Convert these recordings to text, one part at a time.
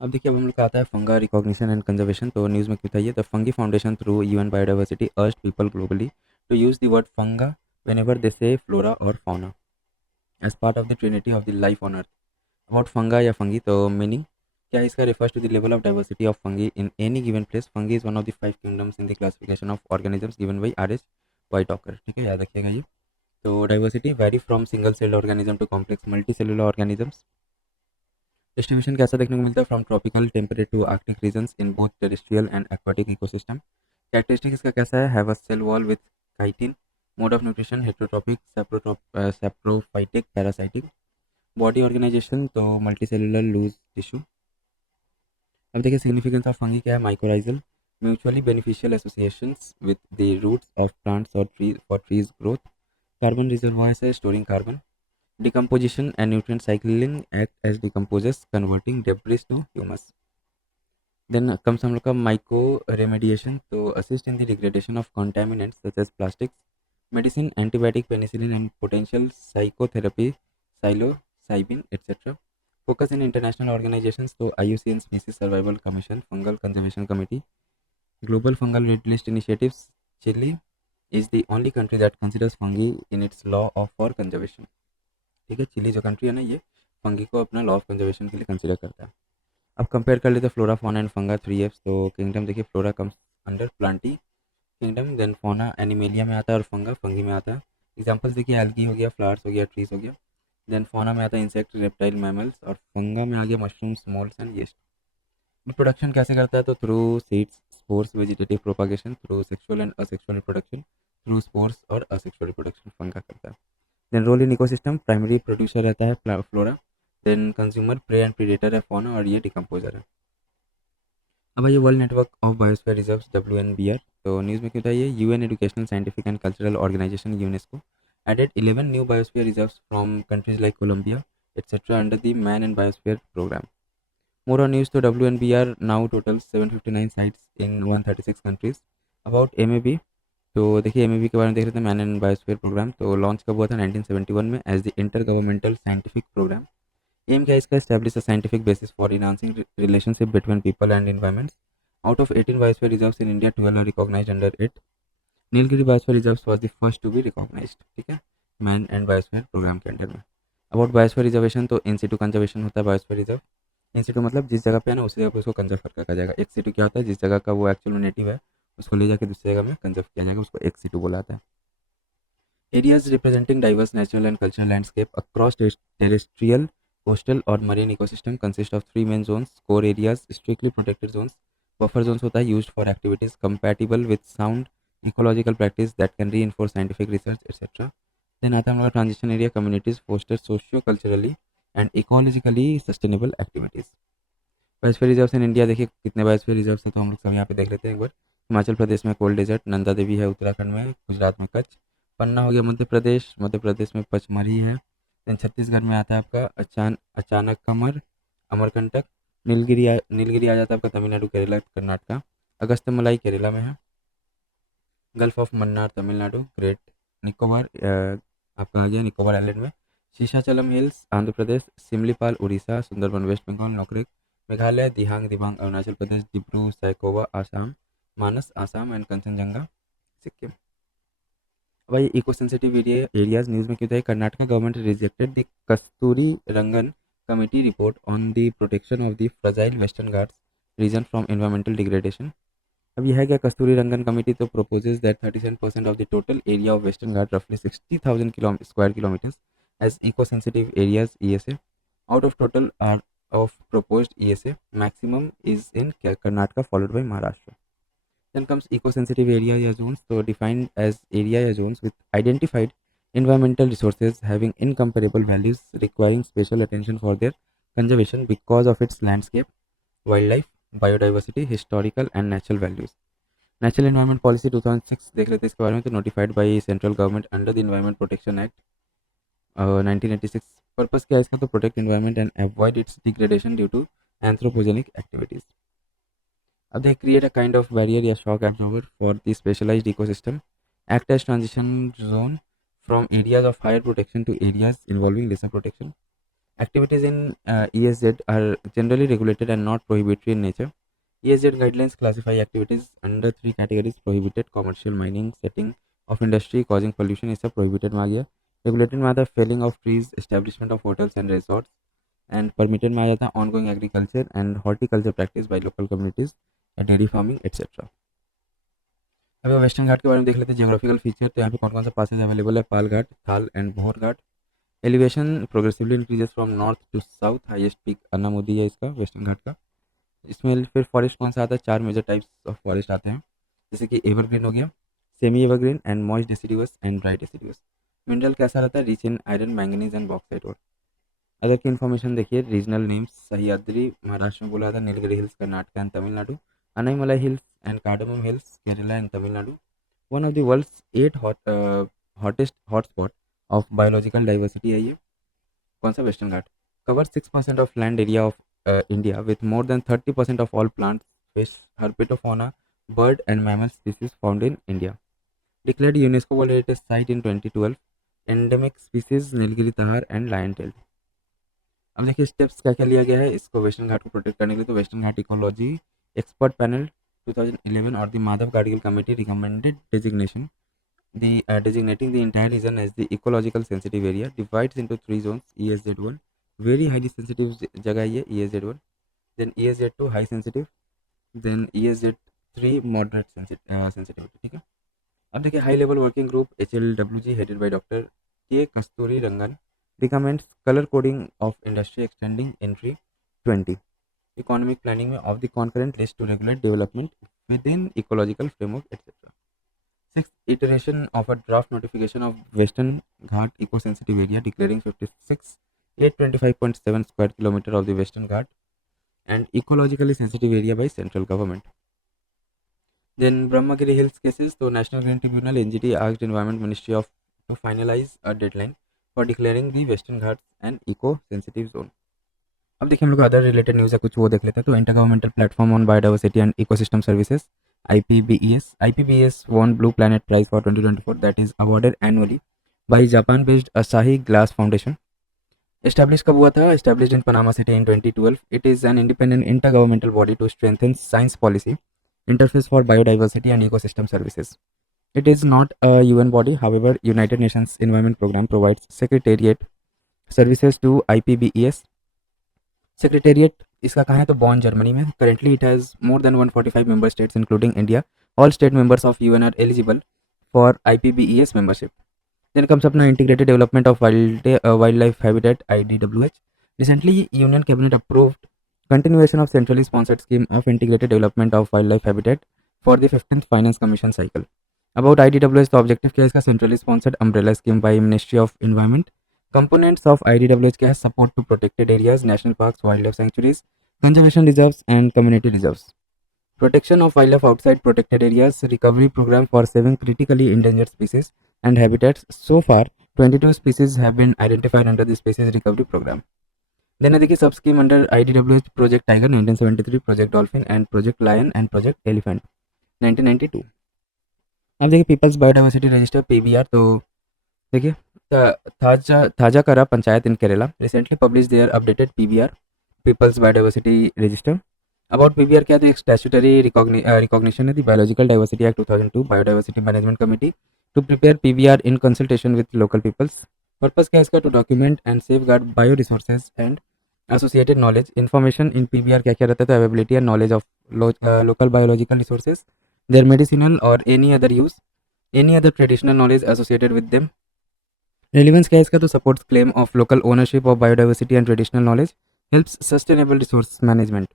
अब देखिए अब हम लोग का आता है फंगा रिकॉग्निशन एंड कंजर्वेशन। तो न्यूज़ में क्यों था ये, the Fungi Foundation through UN biodiversity urged people globally to use the word funga whenever they say flora or fauna as part of the trinity of the life on earth. About fungi या fungi, तो meaning क्या है इसका, refers to the level of diversity of fungi in any given place. Fungi is one of the five kingdoms in the classification of organisms given by R.H. Whitaker। ठीक है, याद रखिएगा ये। तो diversity vary from single cell organism to complex multi cellular organisms. Distribution कैसा देखने को मिलता है, from tropical temperate to arctic regions in both terrestrial and aquatic ecosystem. Characteristic इसका कैसा है, have a cell wall with chitin. Mode of nutrition heterotrophic, saprophytic, parasitic. Body organisation तो multi cellular loose tissue. अब देखिए significance of fungi क्या है, mycorrhizal, mutually beneficial associations with the roots of plants और tree for trees growth. Carbon reservoirs है storing carbon. Decomposition and nutrient cycling act as decomposers, converting debris to humus. Then comes हम लोग का micro remediation, तो assist in the degradation of contaminants such as plastics, medicine, antibiotic, penicillin, and potential psychotherapy, psilocybin, etc. Focus in international organizations, तो IUCN Species Survival Commission, Fungal Conservation Committee, Global Fungal Red List Initiatives. Chile is the only country that considers fungi in its law of for conservation। ठीक है, chilli जो country है ना, ये fungi को अपना law of conservation के लिए कंसिडर करता है। अब कंपेयर कर लेते हैं flora fauna and funga 3 Fs। तो किंगडम देखिए, flora comes under plantae kingdom, then fauna animalia में आता है और फंगा फंगी में आता है। एग्जांपल्स देखिए, एल्गी हो गया, फ्लावर्स हो गया, ट्रीज हो गया। देन फौना में आता है इंसेक्ट, रेप्टाइल, मैमल्स, और फंगा में आ गया mushrooms, moulds and yeast. Reproduction कैसे करता है, तो through seeds, spores, vegetative propagation, through sexual and asexual reproduction, through spores और असेक्सुअल रिप्रोडक्शन फंगा करता है। Then role in ecosystem, primary producer रहता है flora, then consumer, prey and predator है फौना, और ये डिकम्पोजर है। अब ये world network of biosphere reserves WNBR। तो न्यूज़ में क्यों था ये, UN educational scientific and cultural organisation UNESCO added 11 new biosphere reserves from countries like Colombia, etc. under the Man and Biosphere program. More on news, to WNBR now totals 759 sites in 136 countries. About MAB, तो देखिए M के बारे में देख रहे थे, man and biosphere programme. तो launch कब हुआ था, 1971 में, as the inter governmental scientific programme. Aim क्या है इसका, establish a scientific basis for enhancing relationship between people and environments. Out of 18 biosphere reserves in India, 12 are recognised under it. Nilgiri biosphere reserves was the first to be recognised. ठीक है, man and biosphere programme के under में। About biosphere reservation, तो इन Situ conservation होता है biosphere reserve. इन सिटू मतलब जिस जगह पे है ना, उसी जगह पे उसको कंजर्व कर रखा जाएगा। एक सिटू क्या होता है, जिस जगह का वो एक्चुअल नेटिव है उसको ले जाकर दूसरी जगह में कंजर्व किया जाएगा, उसको एक सिटू बोला जाता है। Areas representing diverse natural and cultural landscape across terrestrial, coastal और marine ecosystem consist of three main zones: core areas, strictly protected zones, buffer zones होता है used for activities compatible with sound ecological practice that can reinforce scientific research, etc. Then आता है हमारा transition area, communities foster socio-culturally and ecologically sustainable activities. Biosphere reserves in India, देखिए कितने biosphere reserves है, तो हम लोग सब यहाँ पे देख लेते हैं एक बार। हिमाचल प्रदेश में कोल डेजर्ट, नंदा देवी है उत्तराखंड में, गुजरात में कच्छ, पन्ना हो गया मध्य प्रदेश में पचमढ़ी है। देन छत्तीसगढ़ में आता है आपका अचानक कमर, अमरकंटक। नीलगिरी आ जाता है आपका तमिलनाडु, केरला, कर्नाटका। अगस्त मलाई केरला में है। Gulf of Mannar Tamil Nadu. Great Nicobar आपका आ गया निकोबार आइलैंड में। Seshachalam hills Andhra Pradesh. Similipal Orissa. Sundarban west Bengal, Nokrek Meghalaya. Dibang Arunachal Pradesh. Dibru Saikhowa Assam. Manas Assam and Kanchenjunga Sikkim. भाई इको सेंसिटिव एरियाज न्यूज़ में क्यों था, Karnataka government rejected the Kasturi Rangan committee report on the protection of the fragile western Ghats region from environmental degradation. अब यह है क्या, कस्तूरी रंगन कमिटी तो proposes that 37% of the total area of western Ghat रफली 60,000 square kilometres as eco sensitive areas ESA। Out of total are of proposed ESA, maximum is in Karnataka followed by Maharashtra. Then comes eco-sensitive area या zones, so defined as area या zones with identified environmental resources having incomparable values requiring special attention for their conservation because of its landscape, wildlife, biodiversity, historical and natural values. Natural Environment Policy 2006 देख लेते हैं इसके बारे में, तो notified by central government under the Environment Protection Act 1986। Purpose क्या है इसका, तो protect environment and avoid its degradation due to anthropogenic activities. अब they create a kind of barrier या shock absorber for the specialised ecosystem, act as transition zone from areas of higher protection to areas involving lesser protection, Activities in ESZ are generally regulated and not prohibitory in nature. ESZ guidelines classify activities under three categories: prohibited, commercial, mining, setting of industry causing pollution is a prohibited में आ गया. Regulated में आता है felling of trees, establishment of hotels and resorts, and permitted में आ जाता है ongoing agriculture and horticulture practice by local communities, dairy farming, etc. अभी वेस्टर्न घाट के बारे में देख लेते हैं जियोग्राफिकल फीचर. तो यहाँ पे कौन कौन सा पासेज अवेलेबल है? पाल घाट, Thal and Bhor Ghat. Elevation progressively increases from north to south. Highest peak Anamudi है इसका वेस्टर्न घाट का. इसमें फिर फॉरेस्ट कौन सा आता है? 4 मेजर टाइप्स ऑफ फॉरेस्ट आते हैं, जैसे कि एवरग्रीन हो गया, semi evergreen and moist deciduous and dry deciduous. Mineral कैसा रहता है? Rich in iron, manganese and bauxite और. अदर की इन्फॉर्मेशन देखिए. रीजनल नेम्स: सह्याद्री महाराष्ट्र में बोला था, Nilgiri hills Karnataka and Tamil Nadu, Anaimalai hills and cardamom hills Kerala and Tamil Nadu. One of the world's 8 hottest hotspot of biological diversity है ये. कौन सा? Western Ghat. Cover 6% of land area of India with more than 30% of all plants, fish, herpetofauna, bird and mammal species found in India. Declared UNESCO World Heritage Site in 2012. Endemic species Nilgiri तहार and lion tail. अब देखिए steps क्या क्या लिया गया है इसको western घाट को प्रोटेक्ट करने के लिए. तो वेस्टर्न घाट इकोलॉजी एक्सपर्ट पैनल 2011 और the Madhav Gadgil committee recommended designation designating the entire region as the ecological sensitive area, divides into 3 zones: ESZ1 very highly sensitive जगह है ये ESZ1, then ESZ2 high sensitive, then ESZ3 moderate sensitivity. ठीक है. अब देखिए high level working group HLWG headed by Dr. K. Kasturi Rangan recommends color coding of industry extending entry 20 economic planning में of the concurrent list to regulate development within ecological framework etc. Sixth iteration of a draft notification of Western Ghat eco-sensitive area declaring 56,825.7 square kilometer of the Western Ghat and ecologically sensitive area by central government. Then Brahmagiri Hills cases. So National Green Tribunal NGT asked Environment Ministry of to finalize a deadline for declaring the Western Ghats an eco-sensitive zone. अब देखिए हम लोग other related news है कुछ वो देख लेते हैं. तो inter governmental platform on biodiversity and ecosystem services IPBES won Blue Planet Prize for 2024 that is awarded annually by Japan based Asahi Glass Foundation. Established कब हुआ था? Established in Panama City in 2012. It is an independent intergovernmental body to strengthen science policy interface for biodiversity and ecosystem services. It is not a UN body, however United Nations Environment Program provides secretariat services to IPBES. Secretariat इसका कहाँ है? तो Bonn Germany में. Currently it has more than 145 member states including India. All state members of UN are eligible for IPBES membership. Then comes अपना integrated development of wildlife habitat IDWH. Recently union cabinet approved continuation of centrally sponsored scheme of integrated development of wildlife habitat for the 15th finance commission cycle. About IDWH, the objective क्या है इसका? centrally sponsored umbrella scheme by Ministry of Environment. Components of IDWH क्या है? support to protected areas, national parks, wildlife sanctuaries, conservation reserves and community reserves. Protection of wildlife outside protected areas, recovery program for saving critically endangered species and habitats. So far 22 species have been identified under the species recovery program. Then देखिए सब scheme under IDWH project tiger 1973, project dolphin and project lion and project elephant 1992. अब देखिए people's biodiversity register PBR. तो देखिए Thazhakara panchayat in Kerala recently publish their updated PBR people's biodiversity register. About PBR क्या? तो एक statutory recognition है the biological diversity act 2002 biodiversity management committee to prepare PBR in consultation with local peoples. Purpose क्या है इसका? To document and safeguard bio resources and associated knowledge. Information in PBR क्या क्या रहता है? तो availability and knowledge of local biological resources, their medicinal और any other use, any other traditional knowledge associated with them. Relevance क्या है इसका? तो supports claim of local ownership of biodiversity and traditional knowledge, helps sustainable resource management.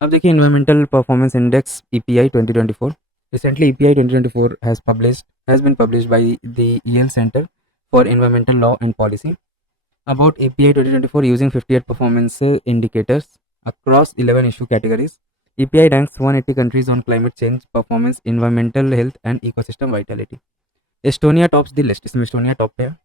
अब देखिए environmental performance index EPI 2024. Recently EPI 2024 has been published by the Yale Center for Environmental Law and Policy. About EPI 2024 using 58 performance indicators across 11 issue categories. EPI ranks 180 countries on climate change performance, environmental health and ecosystem vitality. Estonia tops the list. इसमें Estonia top पे है.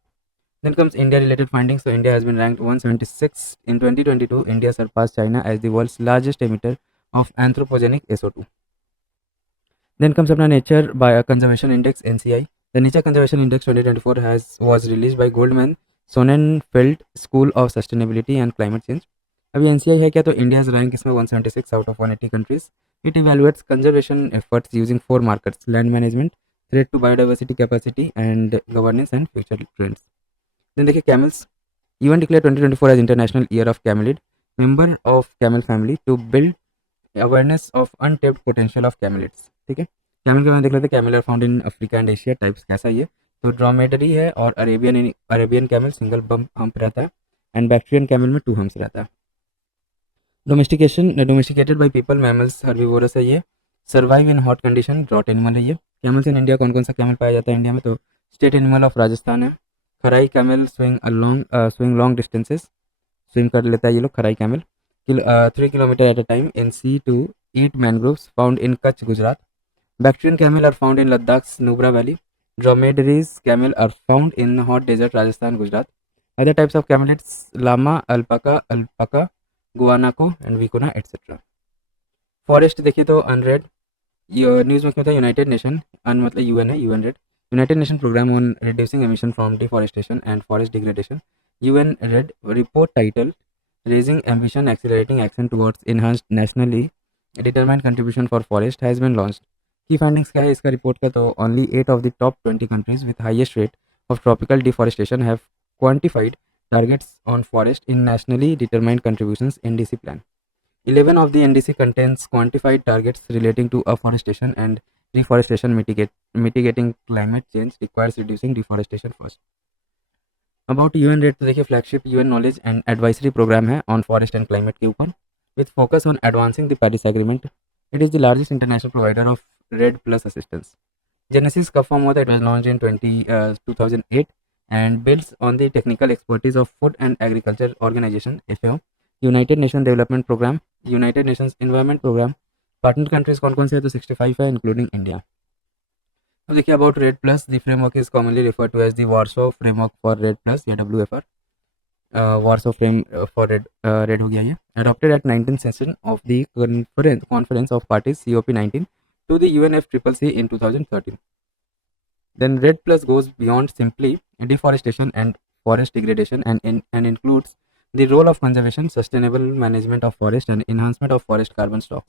Then comes India related findings. So India has been ranked 176 in 2022. India surpassed China as the world's largest emitter of anthropogenic SO2. Then comes अपना Nature Conservation Index NCI. The Nature Conservation Index 2024 was released by Goldman Sonnenfeld school of sustainability and climate change. अभी NCI है क्या, तो India's rank इसमें 176 out of 180 countries. It evaluates conservation efforts using 4 markers: land management, threat to biodiversity capacity and governance and future trends. Then देखिए camels. UN declared 2024 as International Year of Camelid, member of camel family, to build awareness of untapped potential of camelids। ठीक है, camel के बारे में देख लेते हैं। Camel are found in Africa and Asia. Types कैसा ये, तो ड्रोमेडरी है और Arabian camel single bum hump रहता है, एंड बैक्टीरियन कैमल में 2 हम्प्स रहता है। Domesticated by people, mammals herbivorous है ये। Survive in hot condition, drought animal है ये। कैमल्स इन इंडिया, कौन कौन सा कैमल पाया जाता है इंडिया में, तो स्टेट एनिमल ऑफ राजस्थान है। Kharai camel swing long distances, swim कर लेता है ये लोग। Kharai camel 3 kilometre at a time in sea to eat mangroves, found in Kutch Gujarat. Bactrian camel are found in Ladakh Nubra valley. Dromedaries camel are found in hot desert Rajasthan Gujarat. Other types of camelids llama, alpaca, guanaco and vicuna etcetera. Forest देखिए तो unread, news में क्या था, United nation, अन मतलब UN है, UN REDD, United Nation programme on reducing emission from deforestation and forest degradation, UN REDD report title raising ambition accelerating action towards enhanced nationally determined contribution for forest has been launched. Key findings क्या है इसका report का, तो only 8 of the top 20 countries with highest rate of tropical deforestation have quantified targets on forest in nationally determined contributions NDC plan. 11 of the NDC contains quantified targets relating to afforestation and reforestation mitigating climate change requires reducing deforestation first. About UN REDD, तो देखिए flagship UN knowledge and advisory programme है on forest and climate के ऊपर, with focus on advancing the Paris agreement. It is the largest international provider of REDD plus assistance. Genesis कब form हुआ था, it was launch in 2008 and builds on the technical expertise of Food and Agriculture Organization FAO, United Nations Development Program, United Nations Environment Program। Partner countries कौन कौन से है, तो 65 है including India. अब देखिए about REDD plus, the framework is commonly refer to as the Warsaw framework for REDD plus या WFR। Warsaw frame for REDD हो गया ये। Adopted at 19th session of the conference of parties COP19 to the UNFCCC in 2013। Then RED Plus goes beyond simply deforestation and forest degradation and includes the role of conservation, sustainable management of forest and enhancement of forest carbon stocks।